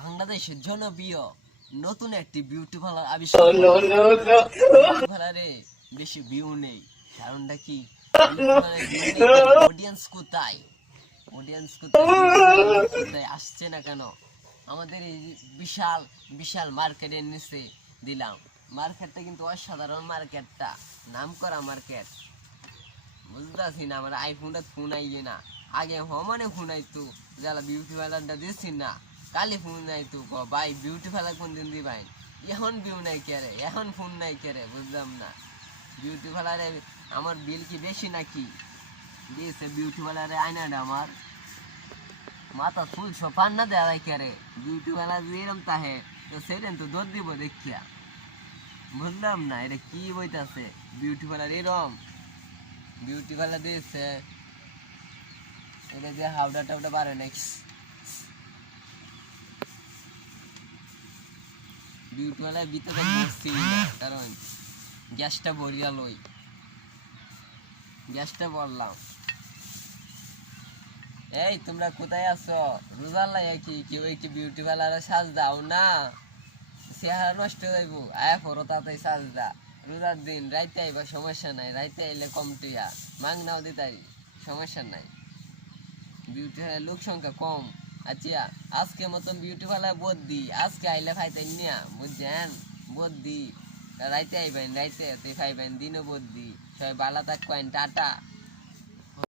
বাংলাদেশের জনপ্রিয় নতুন একটি বিউটি পার্লার আবিষ্কার বিউটি পার্লারে বেশি ভিউ নেই, কারণটা কি? অডিয়েন্স কোথায়? অডিয়েন্স কোথায় আসছে না কেন? আমাদের এই বিশাল বিশাল মার্কেটের নিচে দিলাম। মার্কেটটা কিন্তু অসাধারণ, মার্কেটটা নাম করা মার্কেট। বুঝতেছি না, আমার আইফোনটা ফোন আইয়ে না। আগে হমানে ফোন আইতো, যারা বিউটি পার্লারটা দিচ্ছি না কালি ফোন আইতো, ভাই বিউটি পার্লার কোন দিন দিবাই। এখন ভিউ নাই কেরে, এখন ফোন নাই কেরে, বুঝলাম না। বিউটি পার্লারে আমার বিল কি বেশি নাকি? দিয়েছে বিউটি পার্লারে আয়নাটা আমার মাথা ফুল সোপান না দেয় কেরে। বিউটি পার্লার এরম তাহে তো সেদিন তো দৌড় দিব দেখিয়া। বুঝলাম না এটা কি বইতাছে। বিউটি পার্লার এরম বিউটি পার্লার দিয়েছে, এটা দিয়ে হাওড়া টাউডা পারে নাকি? বিউটি পার্লার ভিতরে বসছি না, কারণ গ্যাসটা ভরিয়া লই, গ্যাসটা ভরলাম। এই তোমরা কোথায় আছো? রোজার লাগে কি কেউ একটি বিউটি পার্লারে সাজ দাও না, চেহারা নষ্ট হয়ে যাইব। আয়া পড়ো তাতে সাজ দা। রোজার দিন রাইতে আইবা, সমস্যা নাই, রাইতে আইলে কম টিয়া মাংনাও দিতাই, সমস্যা নাই। বিউটি পার্লার লোক সংখ্যা কম। আচ্ছা আজকে মতন বিউটি পার্লার বদদি, আজকে আইলে খাইতেন না, বুঝছেন? বদদি রাইতে আইবেন, রাইতে খাইবেন, দিনও বদদি। সবাই বালা থাকবেন, টাটা।